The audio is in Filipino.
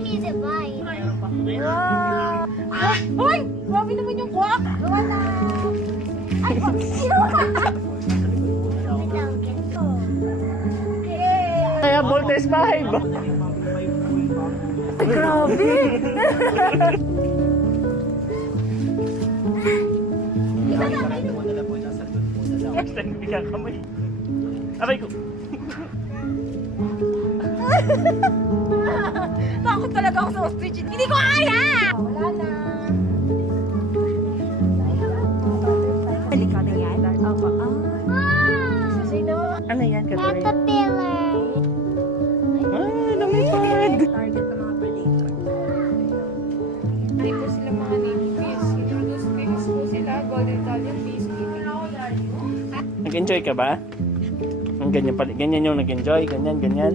He's a bite. Wow! Ah, hoy! Grabe naman yung kwak! Wala! Ay, Kaya voltage 5. Ay, grabe! First time ko kamay. Aray ko. Takot talaga ako sa ostrich. Hindi ko kaya! Wala na. Delikado yan? Opo. Sino? Ano yan, Catherine? Caterpillar. Ay, lumipad. Target ng mga predator. Hindi po sila mga navy fish. Introduce fish po sila, golden Italian fish. Nag-enjoy ka ba? Ang ganyan pala. Ganyan yung nag-enjoy. Ganyan, ganyan.